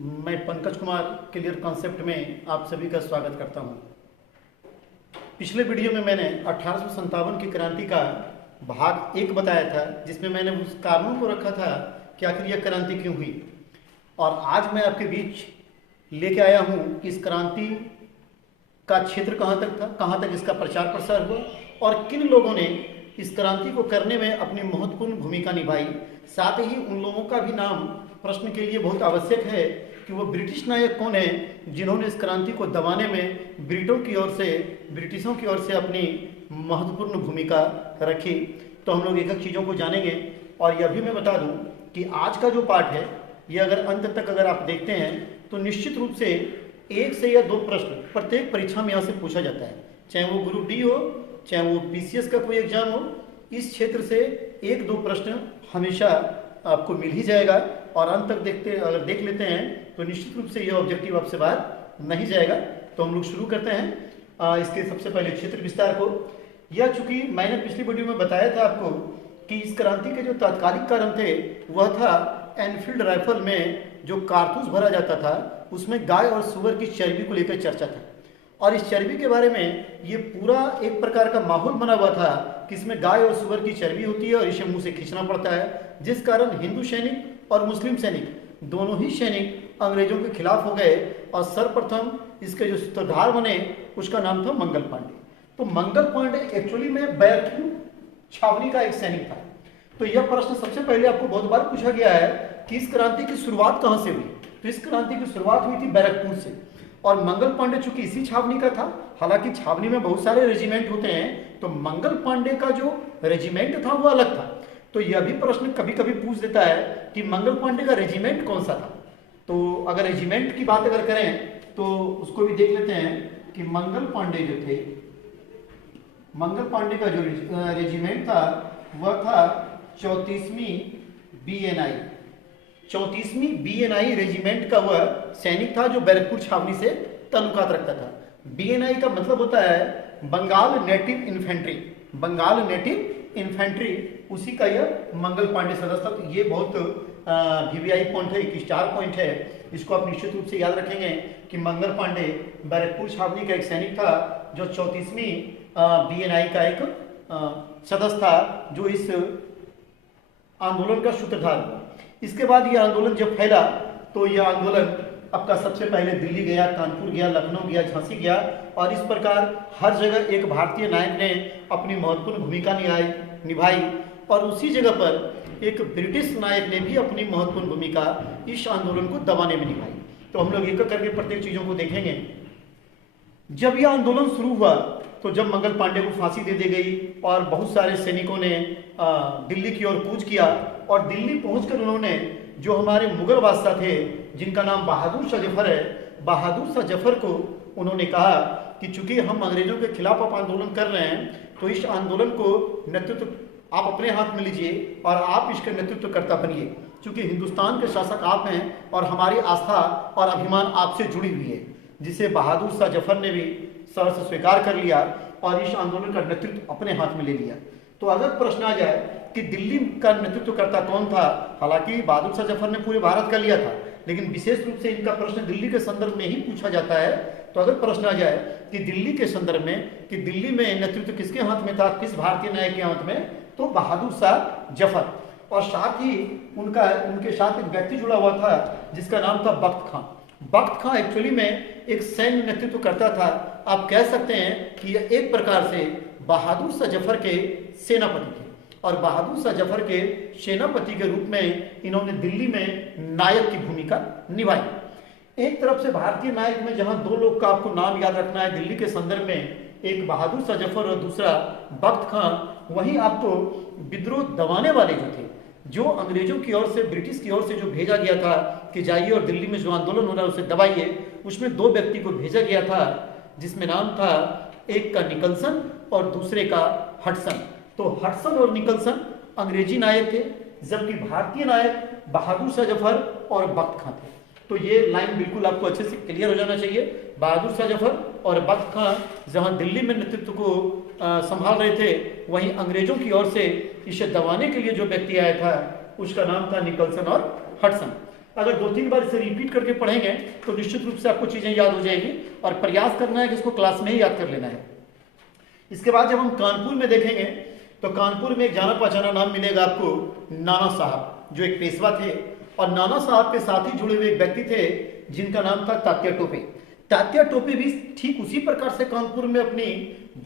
मैं Pankaj Kumar clear concept में आप सभी का स्वागत करता हूं। पिछले वीडियो में मैंने 1857 की क्रांति का भाग 1 बताया था, जिसमें मैंने उस कारणों को रखा था कि आखिर यह क्रांति क्यों हुई। और आज मैं आपके बीच लेके आया हूं कि इस क्रांति का क्षेत्र कहां तक था, कहां तक इसका प्रचार प्रसार हुआ और किन लोगों ने इस क्रांति को करने में अपनी महत्वपूर्ण भूमिका निभाई। साथ ही उन लोगों का भी नाम प्रश्न के लिए बहुत आवश्यक है कि वो ब्रिटिश नायक कौन है जिन्होंने इस क्रांति को दबाने में ब्रिटिशों की ओर से अपनी महत्वपूर्ण भूमिका रखी। तो हम लोग एक एक चीज़ों को जानेंगे। और यह भी मैं बता दूं कि आज का जो पाठ है ये अगर अंत तक अगर आप देखते हैं तो निश्चित रूप से 1 से या 2 प्रश्न प्रत्येक परीक्षा में यहाँ से पूछा जाता है, चाहे वो ग्रुप डी हो, चाहे वो पीसीएस का कोई एग्जाम हो। इस क्षेत्र से 1-2 प्रश्न हमेशा आपको मिल ही जाएगा। और अंत तक अगर देख लेते हैं तो निश्चित रूप से यह ऑब्जेक्टिव आपसे बाहर नहीं जाएगा। तो हम लोग शुरू करते हैं इसके सबसे पहले क्षेत्र विस्तार को। यह चूंकि मैंने पिछली वीडियो में बताया था आपको कि इस क्रांति के जो तात्कालिक कारण थे वह था एनफील्ड राइफल में जो कारतूस भरा जाता था उसमें गाय और सुअर की चर्बी को लेकर चर्चा था। और इस चर्बी के बारे में ये पूरा एक प्रकार का माहौल बना हुआ था कि इसमें गाय और सुअर की चर्बी होती है और इसे मुंह से खींचना पड़ता है, जिस कारण हिंदू सैनिक और मुस्लिम सैनिक दोनों ही सैनिक अंग्रेजों के खिलाफ हो गए। और सर्वप्रथम इसके जो सूत्रधार बने उसका नाम था मंगल पांडे। तो मंगल पांडे एक्चुअली में बैरकपुर छावनी का एक सैनिक था। तो यह प्रश्न सबसे पहले आपको बहुत बार पूछा गया है कि इस क्रांति की शुरुआत कहाँ से हुई। तो इस क्रांति की शुरुआत हुई थी बैरकपुर से। और मंगल पांडे चूंकि इसी छावनी का था, हालांकि छावनी में बहुत सारे रेजिमेंट होते हैं, तो मंगल पांडे का जो रेजिमेंट था वो अलग था। तो यह भी प्रश्न कभी कभी पूछ देता है कि मंगल पांडे का रेजिमेंट कौन सा था। तो अगर रेजिमेंट की बात अगर करें तो उसको भी देख लेते हैं कि मंगल पांडे जो थे, मंगल पांडे का जो रेजिमेंट था वह था 34वीं BNI। 34वीं BNI रेजिमेंट का वह सैनिक था जो बैरकपुर छावनी से ताल्लुकात रखता था। BNI का मतलब होता है Bengal native infantry. Bengal native infantry उसी का यह मंगल पांडे सदस्य था। तो ये बहुत VVI पॉइंट है, एक स्टार पॉइंट है। इसको आप निश्चित रूप से याद रखेंगे कि मंगल पांडे बैरकपुर छावनी का एक सैनिक था जो 34वीं BNI का एक सदस्य था जो इस आंदोलन का सूत्रधार हुआ। इसके बाद यह आंदोलन जब फैला तो यह आंदोलन आपका सबसे पहले दिल्ली गया, कानपुर गया, लखनऊ गया, झांसी गया। और इस प्रकार हर जगह एक भारतीय नायक ने अपनी महत्वपूर्ण भूमिका निभाई और उसी जगह पर एक ब्रिटिश नायक ने भी अपनी महत्वपूर्ण भूमिका इस आंदोलन को दबाने में निभाई। तो हम लोग एक एक करके प्रत्येक चीजों को देखेंगे। जब यह आंदोलन शुरू हुआ तो जब मंगल पांडे को फांसी दे दी गई और बहुत सारे सैनिकों ने दिल्ली की ओर कूच किया और दिल्ली पहुंचकर उन्होंने जो हमारे मुगल बादशाह थे जिनका नाम बहादुर शाह जफर है, बहादुर शाह जफर को उन्होंने कहा कि चूंकि हम अंग्रेजों के खिलाफ आप आंदोलन कर रहे हैं तो इस आंदोलन को नेतृत्व आप अपने हाथ में लीजिए और आप इसके नेतृत्वकर्ता बनिए, चूंकि हिंदुस्तान के शासक आप हैं और हमारी आस्था और अभिमान आपसे जुड़ी हुई है। जिसे बहादुर शाह जफर ने भी सर से स्वीकार कर लिया और इस आंदोलन का नेतृत्व अपने हाथ में ले लिया। तो अगर प्रश्न आ जाए कि दिल्ली का नेतृत्वकर्ता कौन था, हालांकि बहादुर शाह जफर ने पूरे भारत का लिया था, लेकिन विशेष रूप से इनका प्रश्न दिल्ली के संदर्भ में ही पूछा जाता है। तो अगर प्रश्न आ जाए कि दिल्ली के संदर्भ में कि दिल्ली में नेतृत्व किसके हाथ में था, किस भारतीय नायक के हाथ में, तो बहादुर शाह जफर। और साथ ही उनके साथ एक व्यक्ति जुड़ा हुआ था जिसका नाम था बख्त खां। बख्त खां एक्चुअली में एक सैन्य नेतृत्व करता था। आप कह सकते हैं कि यह एक प्रकार से बहादुर शाह जफर के सेनापति थे और बहादुर शाह जफर के सेनापति के रूप में इन्होंने दिल्ली में नायक की भूमिका निभाई। एक तरफ से भारतीय नायक में जहां 2 लोग का आपको नाम याद रखना है दिल्ली के संदर्भ में, एक बहादुर शाह जफर और दूसरा बख्त खां, वहीं आपको विद्रोह दबाने वाले जो थे, जो अंग्रेजों की ओर से, ब्रिटिश की ओर से जो भेजा गया था कि जाइए और दिल्ली में जो आंदोलन हो रहा है उसे दबाइए, उसमें 2 व्यक्ति को भेजा गया था जिसमें नाम था एक का निकलसन और दूसरे का हडसन। तो हडसन और निकलसन अंग्रेजी नायक थे जबकि भारतीय नायक बहादुर शाह जफर और बख्त खां थे। तो ये लाइन बिल्कुल आपको अच्छे से क्लियर हो जाना चाहिए। बहादुर शाह जफर और बख्त खां जहां दिल्ली में नेतृत्व को संभाल रहे थे, वहीं अंग्रेजों की ओर से इसे दबाने के लिए जो व्यक्ति आया था उसका नाम था निकलसन और हडसन। अगर 2-3 बार इसे रिपीट करके पढ़ेंगे तो निश्चित रूप से आपको चीजें याद हो जाएगी, और प्रयास करना है कि इसको क्लास में ही याद कर लेना है। इसके बाद जब हम कानपुर में देखेंगे तो कानपुर में एक जाना पहचाना नाम मिलेगा आपको, नाना साहब, जो एक पेशवा थे, और नाना साहब के साथ ही जुड़े हुए एक व्यक्ति थे जिनका नाम था तात्या टोपे। तात्या टोपे भी ठीक उसी प्रकार से कानपुर में अपनी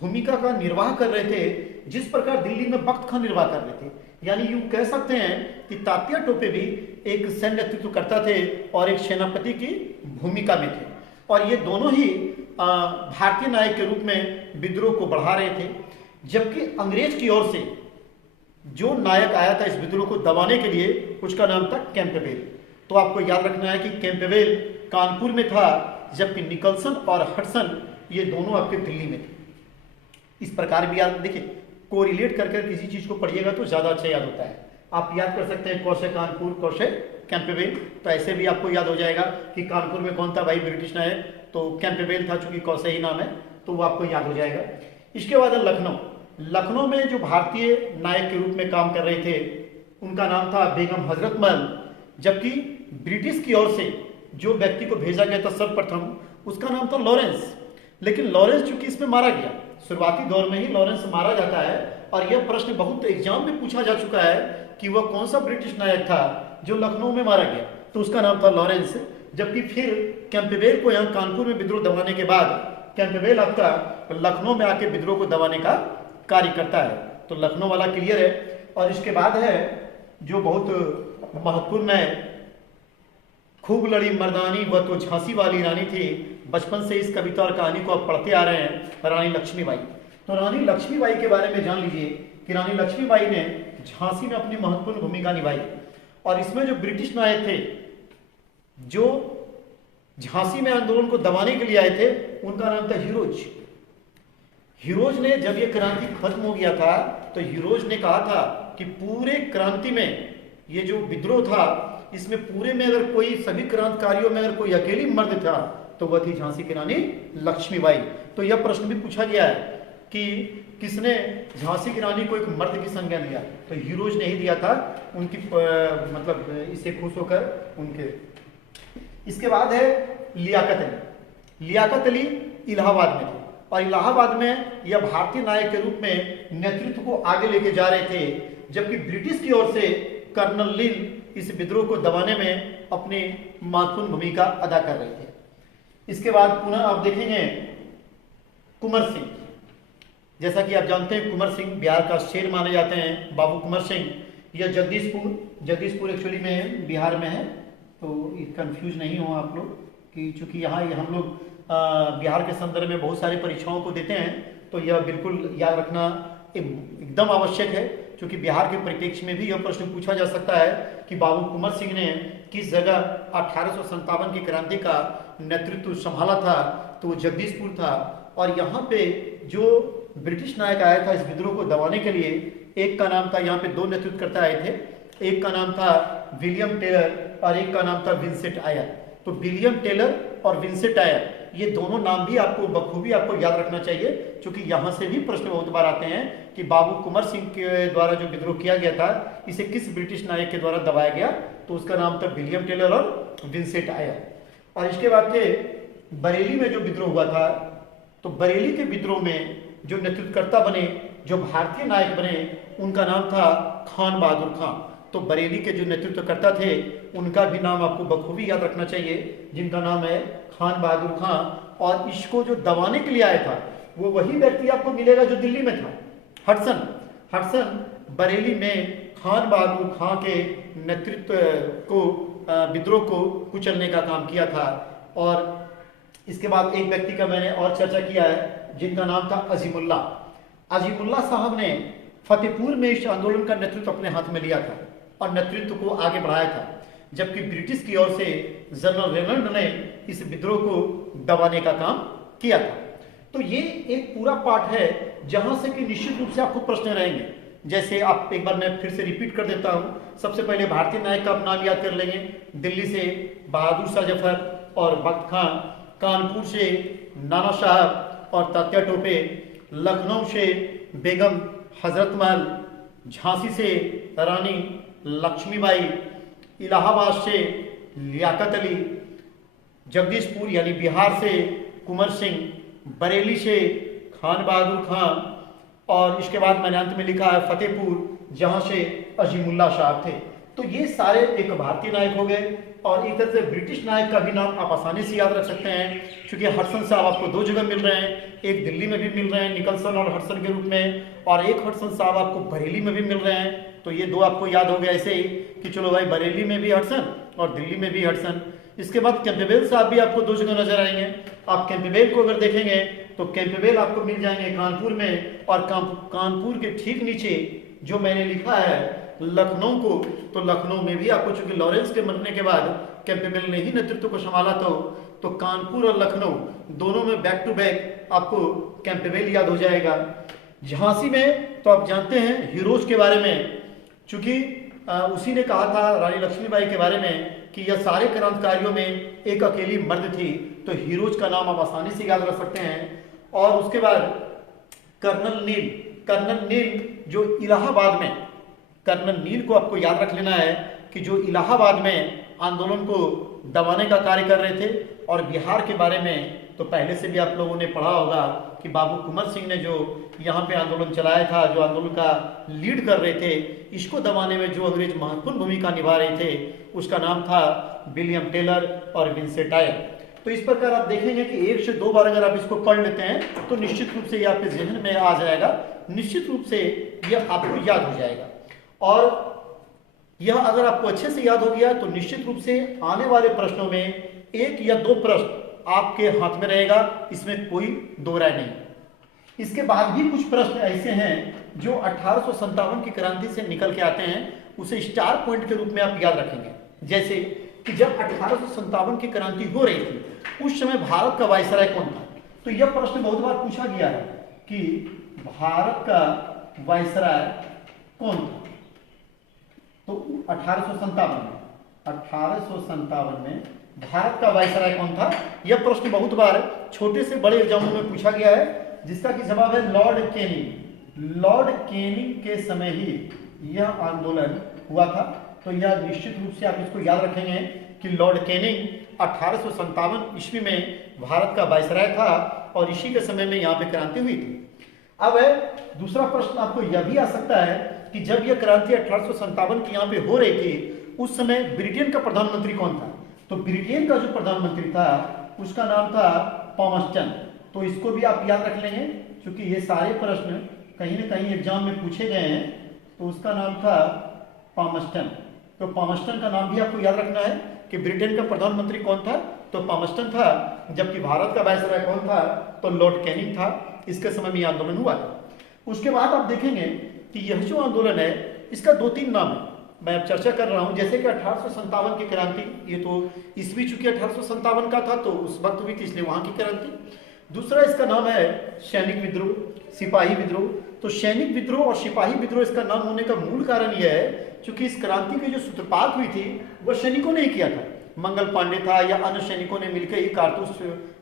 भूमिका का निर्वाह कर रहे थे जिस प्रकार दिल्ली में बख्त खां निर्वाह कर रहे थे। यानी यूं कह सकते हैं कि तात्या टोपे भी एक सैन्य नेतृत्व करता थे और एक सेनापति की भूमिका में थे, और ये दोनों ही भारतीय नायक के रूप में विद्रोह को बढ़ा रहे थे। जबकि अंग्रेज की ओर से जो नायक आया था इस विद्रोह को दबाने के लिए, उसका नाम था कैंपबेल। तो आपको याद रखना है कि कैंपबेल कानपुर में था, जबकि निकलसन और हडसन ये दोनों आपके दिल्ली में थे। इस प्रकार भी याद, देखिए कोरिलेट करके किसी चीज को पढ़िएगा तो ज्यादा अच्छा याद होता है। आप याद कर सकते हैं कौशे कानपुर, कौशे कैंपबेल, तो ऐसे भी आपको याद हो जाएगा कि कानपुर में कौन था भाई ब्रिटिश नायक, तो कैंपबेल था, चूंकि कौशे ही नाम है तो वो आपको याद हो जाएगा। इसके बाद लखनऊ। लखनऊ में जो भारतीय नायक के रूप में काम कर रहे थे उनका नाम था बेगम हजरत महल, जबकि ब्रिटिश की ओर से जो व्यक्ति को भेजा गया था सर्वप्रथम उसका नाम था लॉरेंस। लेकिन लॉरेंस चूंकि इसमें मारा गया, शुरुआती दौर में ही लॉरेंस मारा जाता है, और यह प्रश्न बहुत एग्जाम में पूछा जा चुका है कि वह कौन सा ब्रिटिश नायक था जो लखनऊ में मारा गया, तो उसका नाम था लॉरेंस। जबकि फिर कैंपबेल को यहाँ कानपुर में विद्रोह दबाने के बाद कैंपबेल आपका लखनऊ में आके विद्रोह को दबाने का कार्य करता है। तो लखनऊ वाला क्लियर है। और इसके बाद है जो बहुत महत्वपूर्ण है, खूब लड़ी मर्दानी वह तो झांसी वाली रानी थी। बचपन से इस कविता और कहानी को आप पढ़ते आ रहे हैं, रानी लक्ष्मीबाई। तो रानी लक्ष्मीबाई के बारे में जान लीजिए कि रानी लक्ष्मीबाई ने झांसी में अपनी महत्वपूर्ण भूमिका निभाई, और इसमें जो ब्रिटिश नायक थे जो झांसी में आंदोलन को दबाने के लिए आए थे उनका नाम था हीरोज। हीरोज ने जब ये क्रांति खत्म हो गया था तो हीरोज ने कहा था कि पूरे क्रांति में ये जो विद्रोह था इसमें पूरे में अगर कोई, सभी क्रांतिकारियों में अगर कोई अकेली मर्द था तो वह थी झांसी की रानी लक्ष्मीबाई। तो यह प्रश्न भी पूछा गया है कि किसने झांसी की रानी को एक मर्द की संज्ञा दिया, तो हीरोज ने ही दिया था, उनकी मतलब इससे खुश होकर उनके। इसके बाद है लियाकत अली। लियाकत अली इलाहाबाद में थे, और इलाहाबाद में यह भारतीय नायक के रूप में नेतृत्व को आगे लेके जा रहे थे, जबकि ब्रिटिश की ओर से कर्नल लील इस विद्रोह को दबाने में अपनी महत्वपूर्ण भूमिका अदा कर रहे थे। इसके बाद पुनः आप देखेंगे कुंवर सिंह। जैसा कि आप जानते हैं कुंवर सिंह बिहार का शेर माने जाते हैं, बाबू कुंवर सिंह। यह जगदीशपुर एक्चुअली में बिहार में है, तो कंफ्यूज नहीं हो आप लोग कि चूंकि यहाँ हम लोग बिहार के संदर्भ में बहुत सारी परीक्षाओं को देते हैं, तो यह बिल्कुल याद रखना एकदम आवश्यक है, क्योंकि बिहार के परिप्रेक्ष्य में भी यह प्रश्न पूछा जा सकता है कि बाबू कुंवर सिंह ने किस जगह 1857 की क्रांति का नेतृत्व संभाला था, तो वो जगदीशपुर था। और यहाँ पे जो ब्रिटिश नायक आया था इस विद्रोह को दबाने के लिए, एक का नाम था, यहाँ पे दो नेतृत्वकर्ता आए थे, एक का नाम था विलियम टेलर और एक का नाम था विंसेंट आयर। तो विलियम टेलर और विंसेंट आयर ये दोनों नाम भी आपको बखूबी आपको याद रखना चाहिए, क्योंकि यहाँ से भी प्रश्न बहुत बार आते हैं कि बाबू कुंवर सिंह के द्वारा जो विद्रोह किया गया था इसे किस ब्रिटिश नायक के द्वारा दबाया गया, तो उसका नाम था विलियम टेलर और विंसेंट आयर। और इसके बाद थे बरेली में जो विद्रोह हुआ था, तो बरेली के विद्रोह में जो नेतृत्वकर्ता बने, जो भारतीय नायक बने, उनका नाम था खान बहादुर खां। तो बरेली के जो नेतृत्वकर्ता थे उनका भी नाम आपको बखूबी याद रखना चाहिए, जिनका नाम है खान बहादुर खां। और इसको जो दबाने के लिए आया था वो वही व्यक्ति आपको मिलेगा जो दिल्ली में था, हडसन बरेली में खान बहादुर खां के नेतृत्व को विद्रोह को कुचलने का काम किया था। और इसके बाद एक व्यक्ति का मैंने और चर्चा किया है जिनका नाम था अजीमुल्ला। अजीमुल्ला साहब ने फतेहपुर में इस आंदोलन का नेतृत्व अपने हाथ में लिया था और नेतृत्व को आगे बढ़ाया था, जबकि ब्रिटिश की ओर से जनरल रेनल्ड ने इस विद्रोह को दबाने का काम किया था। तो ये एक पूरा पार्ट है जहां से कि निश्चित रूप से आपको प्रश्न रहेंगे। जैसे आप एक बार मैं फिर से रिपीट कर देता हूं। सबसे पहले भारतीय नायक का आप नाम याद कर लेंगे, दिल्ली से बहादुर शाह जफर और बख्त खां, कानपुर से नाना साहब और तात्या टोपे, लखनऊ से बेगम हजरत महल, झांसी से रानी लक्ष्मीबाई, इलाहाबाद से लियाकत अली, जगदीशपुर यानी बिहार से कुंवर सिंह, बरेली से खान बहादुर खान, और इसके बाद मैंने अंत में लिखा है फतेहपुर जहां से अजीमुल्ला साहब थे। तो ये सारे एक भारतीय नायक हो गए। और एक तरह से ब्रिटिश नायक का भी नाम आप आसानी से याद रख सकते हैं, क्योंकि हडसन साहब आपको दो जगह मिल रहे हैं, एक दिल्ली में भी मिल रहे हैं निकलसन और हडसन के रूप में, और एक हडसन साहब आपको बरेली में भी मिल रहे हैं। तो ये दो आपको याद हो गया ऐसे ही कि चलो भाई बरेली में भी हडसन और दिल्ली में भी हडसन। इसके बाद कैंपबेल साहब भी आपको दो जगह नजर आएंगे। आप कैंपबेल को अगर देखेंगे तो कैंपबेल आपको मिल जाएंगे कानपुर में, और कानपुर के ठीक नीचे जो मैंने लिखा है लखनऊ को, तो लखनऊ में भी आपको, चूंकि लॉरेंस के मरने के बाद कैंपबेल ने ही नेतृत्व को संभाला, तो कानपुर और लखनऊ दोनों में बैक टू बैक आपको कैंपबेल याद हो जाएगा। झांसी में तो आप जानते हैं हीरोज के बारे में, चूंकि उसी ने कहा था रानी लक्ष्मीबाई के बारे में कि यह सारे क्रांतिकारियों में एक अकेली मर्द थी, तो हीरोज का नाम आप आसानी से याद रख सकते हैं। और उसके बाद कर्नल नील जो इलाहाबाद में, कर्नल नील को आपको याद रख लेना है कि जो इलाहाबाद में आंदोलन को दबाने का कार्य कर रहे थे। और बिहार के बारे में तो पहले से भी आप लोगों ने पढ़ा होगा कि बाबू कुंवर सिंह ने जो यहाँ पे आंदोलन चलाया था, जो आंदोलन का लीड कर रहे थे, इसको दबाने में जो अंग्रेज महत्वपूर्ण भूमिका निभा रहे थे, उसका नाम था विलियम टेलर और विंसेंट आयर। तो इस प्रकार आप देखेंगे कि एक से दो बार अगर आप इसको पढ़ लेते हैं तो निश्चित रूप से ये आपके जहन में आ जाएगा, निश्चित रूप से यह आपको याद हो जाएगा। और यह अगर आपको अच्छे से याद हो गया तो निश्चित रूप से आने वाले प्रश्नों में एक या दो प्रश्न आपके हाथ में रहेगा, इसमें कोई दो राय नहीं। इसके बाद भी कुछ प्रश्न ऐसे हैं जो 1857 की क्रांति से निकल के आते हैं, उसे स्टार पॉइंट के रूप में आप याद रखेंगे। जैसे कि जब 1857 की क्रांति हो रही थी उस समय भारत का वायसराय कौन था, तो यह प्रश्न बहुत बार पूछा गया है कि भारत का वायसराय कौन था। तो 1857 में भारत का वायसराय कौन था, यह प्रश्न बहुत बार छोटे से बड़े एग्जामों में पूछा गया है, जिसका कि जवाब है लॉर्ड कैनिंग। लॉर्ड कैनिंग के समय ही यह आंदोलन हुआ था। तो यह निश्चित रूप से आप इसको याद रखेंगे कि लॉर्ड कैनिंग 1857 ईस्वी में भारत का वायसराय था और इसी के समय में यहाँ पे क्रांति हुई थी। अब दूसरा प्रश्न आपको यह भी आ सकता है कि जब यह क्रांति 1857 की यहाँ पे हो रही थी उस समय ब्रिटेन का प्रधानमंत्री कौन था, तो ब्रिटेन का जो प्रधानमंत्री था उसका नाम था पामस्टन। तो इसको भी आप याद रख लेंगे, क्योंकि ये सारे प्रश्न कहीं ना कहीं एग्जाम में पूछे गए हैं। तो उसका नाम था पामस्टन। तो पामस्टन का नाम भी आपको याद रखना है कि ब्रिटेन का प्रधानमंत्री कौन था, तो पामस्टन था, जबकि भारत का वायसराय कौन था, तो लॉर्ड कैनिंग था। इसके समय में आंदोलन हुआ था। उसके बाद आप देखेंगे कि यह जो आंदोलन है इसका दो तीन नाम है, मैं अब चर्चा कर रहा हूं। जैसे कि 1857 की क्रांति, ये तो ईस्वी चूंकि 1857 का था तो उस वक्त हुई थी, इसलिए वहां की क्रांति। दूसरा इसका नाम है सैनिक विद्रोह, सिपाही विद्रोह। तो सैनिक विद्रोह और सिपाही विद्रोह इसका नाम होने का मूल कारण यह है क्योंकि इस क्रांति की जो सूत्रपात हुई थी वह सैनिकों ने ही किया था। मंगल पांडे था या अन्य सैनिकों ने मिलकर ही कारतूस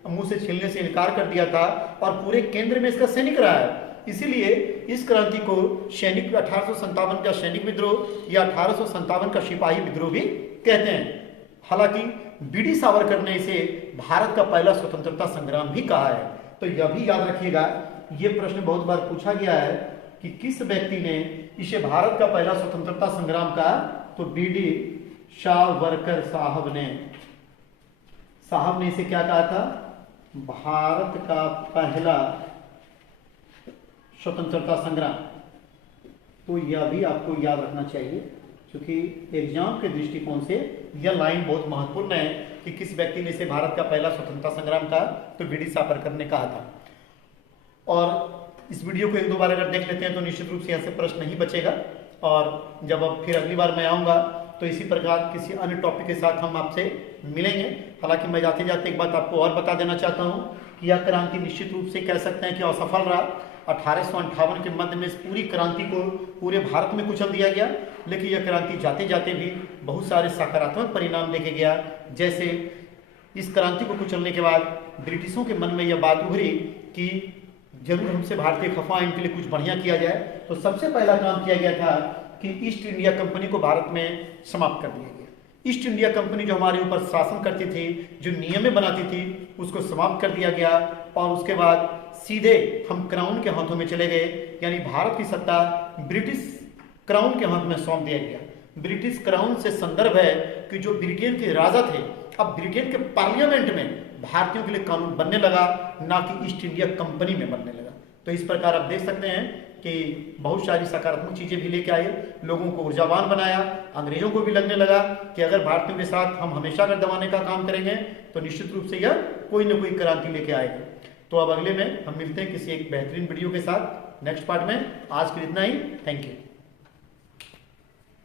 मुंह से छीलने से इनकार कर दिया था और पूरे केंद्र में इसका सैनिक रहा है। इसीलिए इस क्रांति को सैनिक 1857 का सैनिक विद्रोह या 1857 का सिपाही विद्रोह भी कहते हैं। हालांकि बीडी सावरकर ने इसे भारत का पहला स्वतंत्रता संग्राम भी कहा है। तो यह भी याद रखिएगा, यह प्रश्न बहुत बार पूछा गया है कि किस व्यक्ति ने इसे भारत का पहला स्वतंत्रता संग्राम कहा, तो बीडी सावरकर साहब ने इसे क्या कहा था, भारत का पहला स्वतंत्रता संग्राम। तो यह भी आपको याद रखना चाहिए क्योंकि एग्जाम के दृष्टिकोण से यह लाइन बहुत महत्वपूर्ण है कि किस व्यक्ति ने इसे भारत का पहला स्वतंत्रता संग्राम कहा, तो बीडी सावरकर ने कहा था। और इस वीडियो को एक दो बार अगर देख लेते हैं तो निश्चित रूप से यहाँ से प्रश्न नहीं बचेगा। और जब अब फिर अगली बार मैं आऊँगा तो इसी प्रकार किसी अन्य टॉपिक के साथ हम आपसे मिलेंगे। हालांकि मैं जाते जाते एक बात आपको और बता देना चाहता हूँ कि यह क्रांति निश्चित रूप से कह सकते हैं कि असफल रहा। 1858 के मध्य में इस पूरी क्रांति को पूरे भारत में कुचल दिया गया, लेकिन यह क्रांति जाते जाते भी बहुत सारे सकारात्मक परिणाम लेके गया। जैसे इस क्रांति को कुचलने के बाद ब्रिटिशों के मन में यह बात उभरी कि जरूर हमसे भारतीय खफा इनके लिए कुछ बढ़िया किया जाए। तो सबसे पहला काम किया गया था कि ईस्ट इंडिया कंपनी को भारत में समाप्त कर दिया गया। ईस्ट इंडिया कंपनी जो हमारे ऊपर शासन करती थी, जो नियमें बनाती थी, उसको समाप्त कर दिया गया और उसके बाद सीधे हम क्राउन के हाथों में चले गए, यानी भारत की सत्ता ब्रिटिश क्राउन के हाथ में सौंप दिया गया। ब्रिटिश क्राउन से संदर्भ है कि जो ब्रिटेन के राजा थे, अब ब्रिटेन के पार्लियामेंट में भारतीयों के लिए कानून बनने लगा, ना कि ईस्ट इंडिया कंपनी में बनने लगा। तो इस प्रकार आप देख सकते हैं कि बहुत सारी सकारात्मक चीजें भी लेके आए, लोगों को ऊर्जावान बनाया। अंग्रेजों को भी लगने लगा कि अगर भारतीयों के साथ हम हमेशा अगर दबाने का काम करेंगे तो निश्चित रूप से यह कोई ना कोई क्रांति लेके आएगा। तो अब अगले में हम मिलते हैं किसी एक बेहतरीन वीडियो के साथ नेक्स्ट पार्ट में। आज के लिए इतना ही। Thank you.